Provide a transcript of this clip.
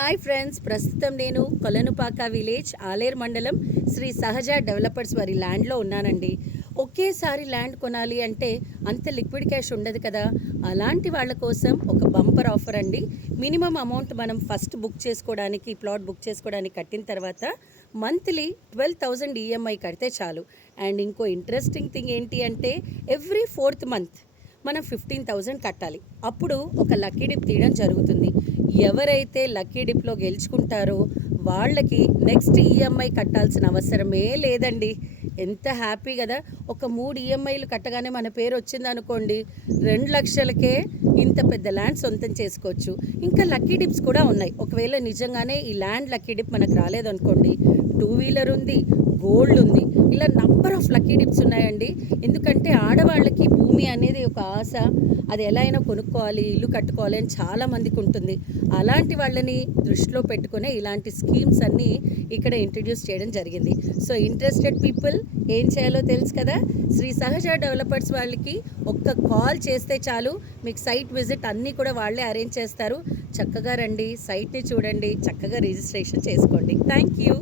Hi friends, ప్రస్తుతం నేను Kolanupaka village Aleru మండలం శ్రీ సహజ డెవలపర్స్ వారి ల్యాండ్లో ఉన్నానండి. ఒకేసారి ల్యాండ్ కొనాలి అంటే అంత లిక్విడ్ క్యాష్ ఉండదు కదా. అలాంటి వాళ్ళ కోసం ఒక బంపర్ ఆఫర్ అండి. మినిమం అమౌంట్ మనం ఫస్ట్ బుక్ చేసుకోవడానికి, ప్లాట్ బుక్ చేసుకోవడానికి కట్టిన తర్వాత మంత్లీ 12,000 ఈఎంఐ కడితే చాలు. అండ్ ఇంకో ఇంట్రెస్టింగ్ థింగ్ ఏంటి అంటే ఎవ్రీ 4th మంత్ మనం 15,000 కట్టాలి. అప్పుడు ఒక లక్కీ డిప్ తీయడం జరుగుతుంది. ఎవరైతే లక్కీ డిప్లో గెలుచుకుంటారో వాళ్ళకి నెక్స్ట్ ఈఎంఐ కట్టాల్సిన అవసరమే లేదండి. ఎంత హ్యాపీ కదా. ఒక 3 ఈఎంఐలు కట్టగానే మన పేరు వచ్చిందనుకోండి, 2 లక్షలకే ఇంత పెద్ద ల్యాండ్ సొంతం చేసుకోవచ్చు. ఇంకా లక్కీ డిప్స్ కూడా ఉన్నాయి. ఒకవేళ నిజంగానే ఈ ల్యాండ్ లక్కీ డిప్ మనకు రాలేదనుకోండి, 2 వీలర్ ఉంది, గోల్డ్ ఉంది, ఇలా నంబర్ ఆఫ్ లక్కీ డిప్స్ ఉన్నాయండి. ఎందుకంటే ఆడవాళ్ళకి భూమి అనేది ఒక ఆశ, అది ఎలా అయినా కొనుక్కోవాలి, ఇల్లు కట్టుకోవాలి అని చాలామందికి ఉంటుంది. అలాంటి వాళ్ళని దృష్టిలో పెట్టుకునే ఇలాంటి స్కీమ్స్ అన్నీ ఇక్కడ ఇంట్రడ్యూస్ చేయడం జరిగింది. సో ఇంట్రెస్టెడ్ పీపుల్ ఏం చేయాలో తెలుసు కదా. శ్రీ సహజ డెవలపర్స్ వాళ్ళకి ఒక్క కాల్ చేస్తే చాలు, మీకు సైట్ విజిట్ అన్నీ కూడా వాళ్ళే అరేంజ్ చేస్తారు. చక్కగా రండి, సైట్ని చూడండి, చక్కగా రిజిస్ట్రేషన్ చేసుకోండి. Thank you.